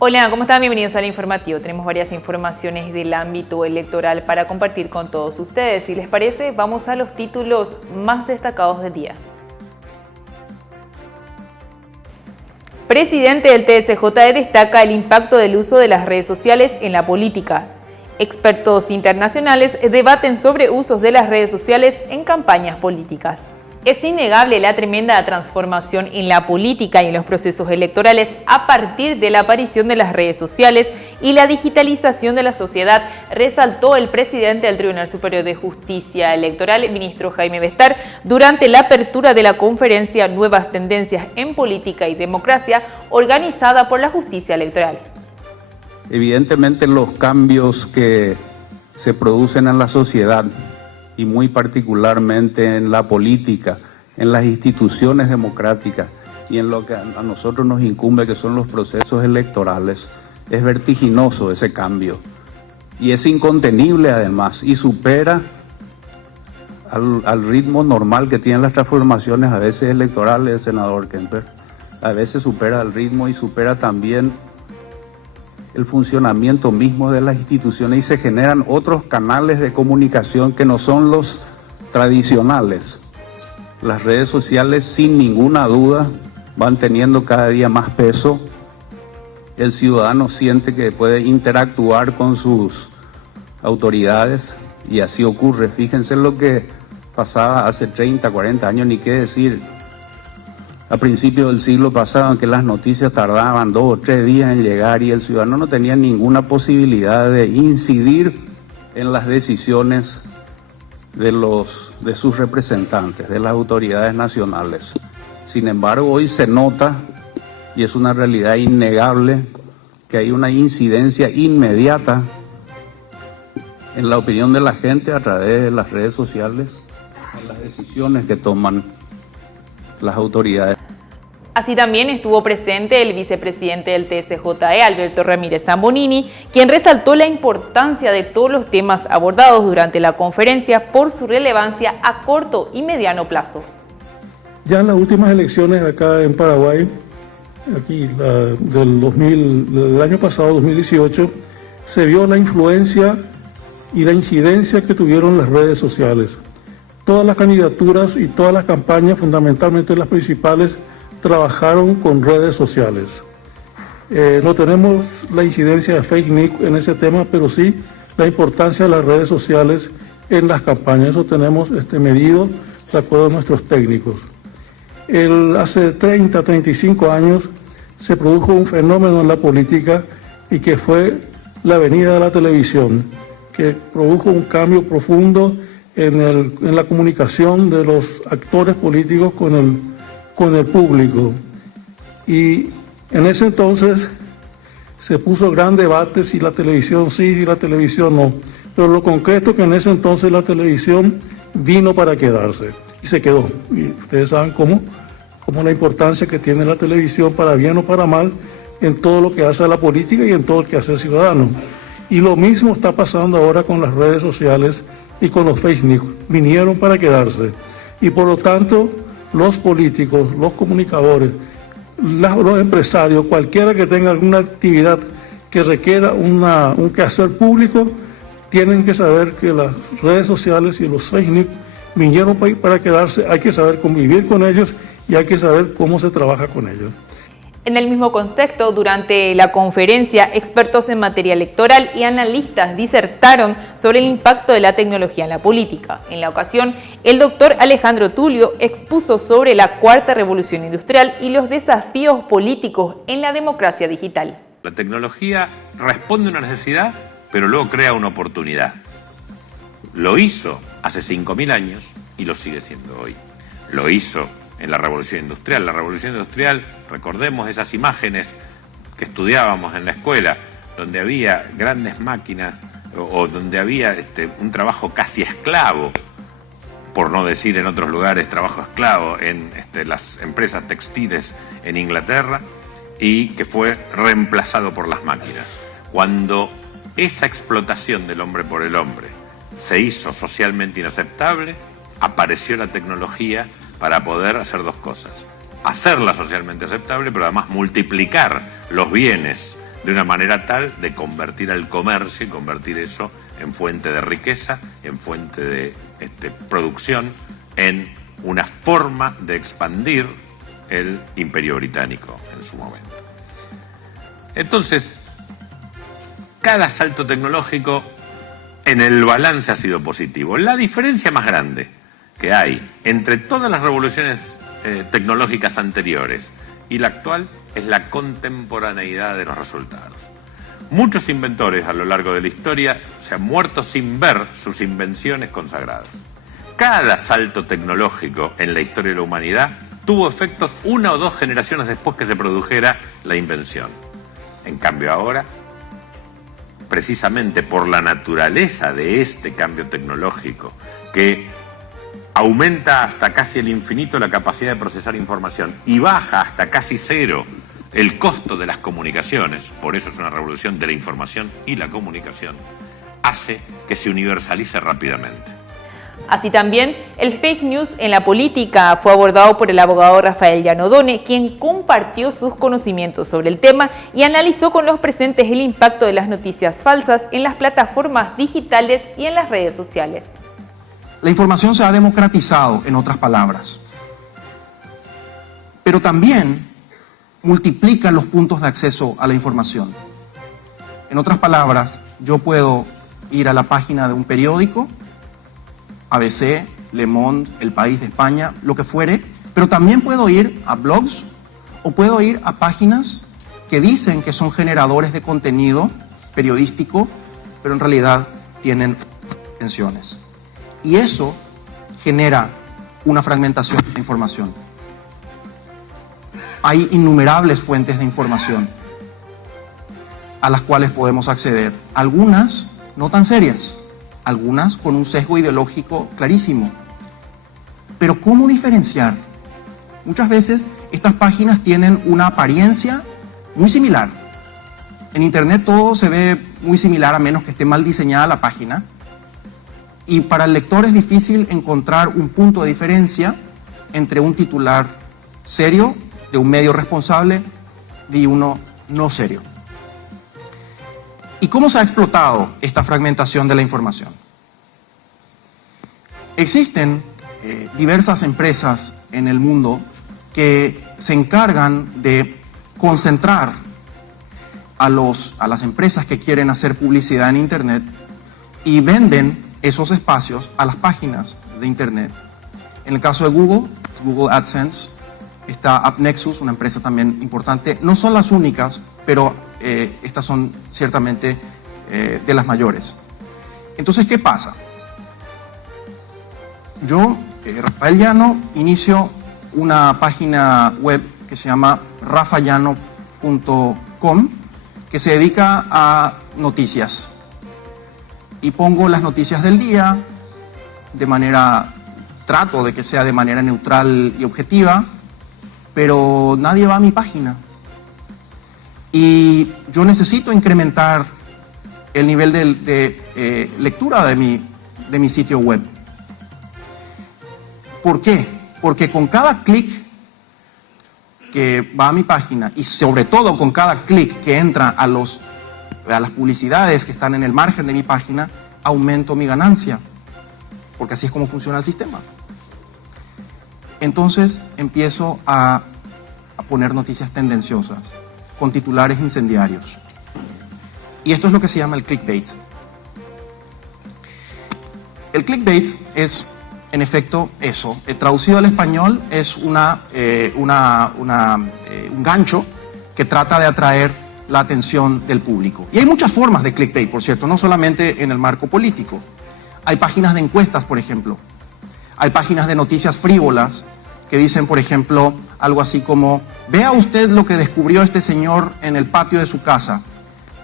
Hola, ¿cómo están? Bienvenidos al informativo. Tenemos varias informaciones del ámbito electoral para compartir con todos ustedes. Si les parece, vamos a los títulos más destacados del día. Presidente del TSJE destaca el impacto del uso de las redes sociales en la política. Expertos internacionales debaten sobre usos de las redes sociales en campañas políticas. Es innegable la tremenda transformación en la política y en los procesos electorales a partir de la aparición de las redes sociales y la digitalización de la sociedad, resaltó el presidente del Tribunal Superior de Justicia Electoral, el ministro Jaime Bestar, durante la apertura de la conferencia Nuevas Tendencias en Política y Democracia, organizada por la Justicia Electoral. Evidentemente los cambios que se producen en la sociedad y muy particularmente en la política, en las instituciones democráticas y en lo que a nosotros nos incumbe, que son los procesos electorales, es vertiginoso ese cambio y es incontenible además y supera al ritmo normal que tienen las transformaciones a veces electorales, senador Kemper, a veces supera el ritmo y supera también el funcionamiento mismo de las instituciones y se generan otros canales de comunicación que no son los tradicionales. Las redes sociales, sin ninguna duda, van teniendo cada día más peso. El ciudadano siente que puede interactuar con sus autoridades y así ocurre. Fíjense lo que pasaba hace 30, 40 años, ni qué decir. A principios del siglo pasado, en que las noticias tardaban 2 o 3 días en llegar y el ciudadano no tenía ninguna posibilidad de incidir en las decisiones de sus representantes, de las autoridades nacionales. Sin embargo, hoy se nota, y es una realidad innegable, que hay una incidencia inmediata en la opinión de la gente a través de las redes sociales, en las decisiones que toman las autoridades. Así también estuvo presente el vicepresidente del TSJE, Alberto Ramírez Zambonini, quien resaltó la importancia de todos los temas abordados durante la conferencia por su relevancia a corto y mediano plazo. Ya en las últimas elecciones acá en Paraguay, aquí del año pasado, 2018, se vio la influencia y la incidencia que tuvieron las redes sociales. Todas las candidaturas y todas las campañas, fundamentalmente las principales, trabajaron con redes sociales. No tenemos la incidencia de fake news en ese tema, pero sí la importancia de las redes sociales en las campañas. Eso tenemos medido de acuerdo a nuestros técnicos. Hace 30, 35 años se produjo un fenómeno en la política y que fue la venida de la televisión, que produjo un cambio profundo en la comunicación de los actores políticos con el público. Y en ese entonces se puso gran debate si la televisión sí, si la televisión no. Pero lo concreto es que en ese entonces la televisión vino para quedarse y se quedó. Y ustedes saben cómo la importancia que tiene la televisión, para bien o para mal, en todo lo que hace a la política y en todo lo que hace el ciudadano. Y lo mismo está pasando ahora con las redes sociales y con los fake news. Vinieron para quedarse. Y por lo tanto, los políticos, los comunicadores, los empresarios, cualquiera que tenga alguna actividad que requiera un quehacer público, tienen que saber que las redes sociales y los fake news vinieron para quedarse. Hay que saber convivir con ellos y hay que saber cómo se trabaja con ellos. En el mismo contexto, durante la conferencia, expertos en materia electoral y analistas disertaron sobre el impacto de la tecnología en la política. En la ocasión, el doctor Alejandro Tulio expuso sobre la cuarta revolución industrial y los desafíos políticos en la democracia digital. La tecnología responde a una necesidad, pero luego crea una oportunidad. Lo hizo hace 5.000 años y lo sigue siendo hoy. Lo hizo en la Revolución Industrial. La Revolución Industrial, recordemos esas imágenes que estudiábamos en la escuela, donde había grandes máquinas o donde había un trabajo casi esclavo, por no decir en otros lugares trabajo esclavo, en las empresas textiles en Inglaterra, y que fue reemplazado por las máquinas. Cuando esa explotación del hombre por el hombre se hizo socialmente inaceptable, apareció la tecnología para poder hacer dos cosas: hacerla socialmente aceptable, pero además multiplicar los bienes de una manera tal de convertir al comercio y convertir eso en fuente de riqueza, en fuente de producción, en una forma de expandir el Imperio Británico en su momento. Entonces, cada salto tecnológico en el balance ha sido positivo. La diferencia más grande que hay entre todas las revoluciones tecnológicas anteriores y la actual es la contemporaneidad de los resultados. Muchos inventores a lo largo de la historia se han muerto sin ver sus invenciones consagradas. Cada salto tecnológico en la historia de la humanidad tuvo efectos una o dos generaciones después que se produjera la invención. En cambio ahora, precisamente por la naturaleza de este cambio tecnológico, que aumenta hasta casi el infinito la capacidad de procesar información y baja hasta casi cero el costo de las comunicaciones, por eso es una revolución de la información y la comunicación, hace que se universalice rápidamente. Así también, el fake news en la política fue abordado por el abogado Rafael Llano Donne, quien compartió sus conocimientos sobre el tema y analizó con los presentes el impacto de las noticias falsas en las plataformas digitales y en las redes sociales. La información se ha democratizado, en otras palabras, pero también multiplica los puntos de acceso a la información. En otras palabras, yo puedo ir a la página de un periódico, ABC, Le Monde, El País de España, lo que fuere, pero también puedo ir a blogs o puedo ir a páginas que dicen que son generadores de contenido periodístico, pero en realidad tienen intenciones. Y eso genera una fragmentación de información. Hay innumerables fuentes de información a las cuales podemos acceder, algunas no tan serias, algunas con un sesgo ideológico clarísimo. Pero ¿cómo diferenciar? Muchas veces estas páginas tienen una apariencia muy similar. En Internet todo se ve muy similar a menos que esté mal diseñada la página. Y para el lector es difícil encontrar un punto de diferencia entre un titular serio, de un medio responsable, y uno no serio. ¿Y cómo se ha explotado esta fragmentación de la información? Existen diversas empresas en el mundo que se encargan de concentrar a las empresas que quieren hacer publicidad en Internet y venden esos espacios a las páginas de Internet. En el caso de Google AdSense, está AppNexus, una empresa también importante. No son las únicas, pero estas son ciertamente de las mayores. Entonces, ¿qué pasa? Yo, Rafael Llano, inicio una página web que se llama rafallano.com, que se dedica a noticias. Y pongo las noticias del día trato de que sea de manera neutral y objetiva, pero nadie va a mi página. Y yo necesito incrementar el nivel de lectura de mi sitio web. ¿Por qué? Porque con cada clic que va a mi página y sobre todo con cada clic que entra a las publicidades que están en el margen de mi página, aumento mi ganancia, porque así es como funciona el sistema. Entonces empiezo a poner noticias tendenciosas con titulares incendiarios. Y esto es lo que se llama el clickbait. El clickbait es, en efecto, eso. Traducido al español es un gancho que trata de atraer la atención del público. Y hay muchas formas de clickbait, por cierto, no solamente en el marco político. Hay páginas de encuestas, por ejemplo. Hay páginas de noticias frívolas que dicen, por ejemplo, algo así como: vea usted lo que descubrió este señor en el patio de su casa.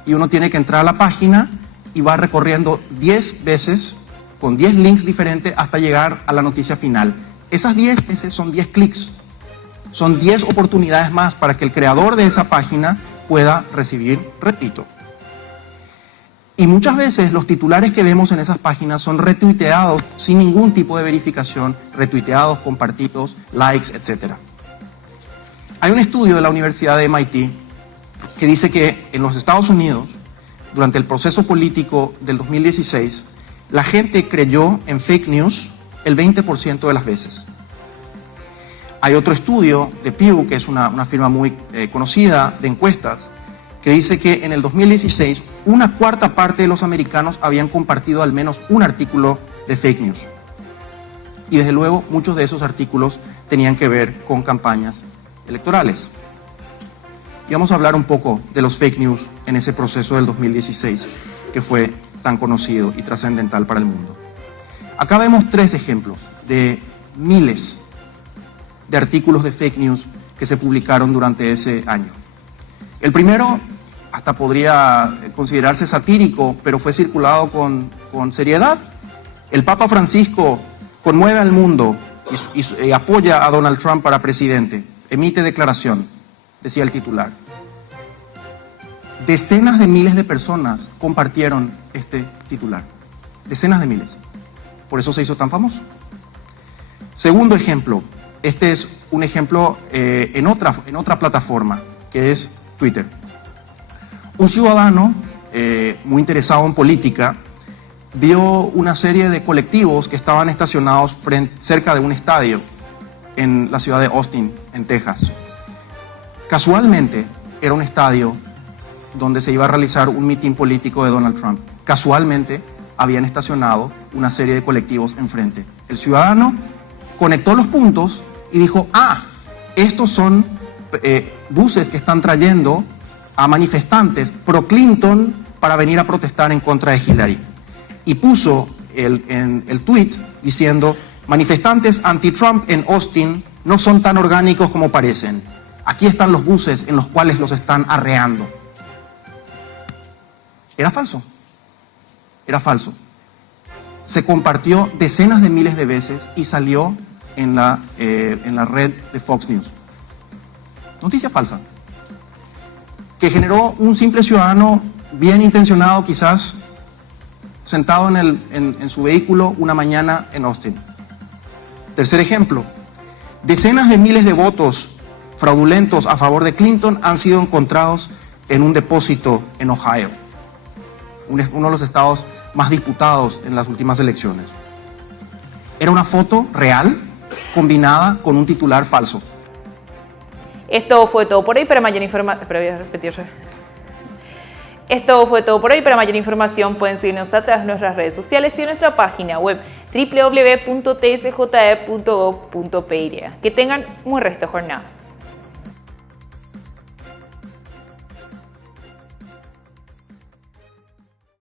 Y uno tiene que entrar a la página y va recorriendo 10 veces con 10 links diferentes hasta llegar a la noticia final. Esas 10 veces son 10 clics. Son 10 oportunidades más para que el creador de esa página pueda recibir, repito. Y muchas veces los titulares que vemos en esas páginas son retuiteados sin ningún tipo de verificación, retuiteados, compartidos, likes, etc. Hay un estudio de la Universidad de MIT que dice que en los Estados Unidos, durante el proceso político del 2016, la gente creyó en fake news el 20% de las veces. Hay otro estudio de Pew, que es una firma muy conocida de encuestas, que dice que en el 2016 una cuarta parte de los americanos habían compartido al menos un artículo de fake news. Y desde luego muchos de esos artículos tenían que ver con campañas electorales. Y vamos a hablar un poco de los fake news en ese proceso del 2016 que fue tan conocido y trascendental para el mundo. Acá vemos 3 ejemplos de miles de artículos de fake news que se publicaron durante ese año. El primero hasta podría considerarse satírico, pero fue circulado con seriedad. El Papa Francisco conmueve al mundo y apoya a Donald Trump para presidente. Emite declaración, decía el titular. Decenas de miles de personas compartieron este titular. Decenas de miles. Por eso se hizo tan famoso. Segundo ejemplo. Este es un ejemplo en otra plataforma, que es Twitter. Un ciudadano muy interesado en política vio una serie de colectivos que estaban estacionados cerca de un estadio en la ciudad de Austin, en Texas. Casualmente era un estadio donde se iba a realizar un mitin político de Donald Trump. Casualmente habían estacionado una serie de colectivos enfrente. El ciudadano conectó los puntos y dijo, estos son buses que están trayendo a manifestantes pro Clinton para venir a protestar en contra de Hillary. Y puso el tweet diciendo, manifestantes anti-Trump en Austin no son tan orgánicos como parecen. Aquí están los buses en los cuales los están arreando. Era falso. Era falso. Se compartió decenas de miles de veces y salió en la red de Fox News. Noticia falsa. Que generó un simple ciudadano bien intencionado, quizás sentado en su vehículo una mañana en Austin. Tercer ejemplo. Decenas de miles de votos fraudulentos a favor de Clinton han sido encontrados en un depósito en Ohio, uno de los estados más disputados en las últimas elecciones. Era una foto real combinada con un titular falso. Esto fue todo por hoy. Para mayor información, Esto fue todo por hoy. Para mayor información pueden seguirnos a través de nuestras redes sociales y en nuestra página web www.tsje.gov.py. Que tengan un buen resto de jornada.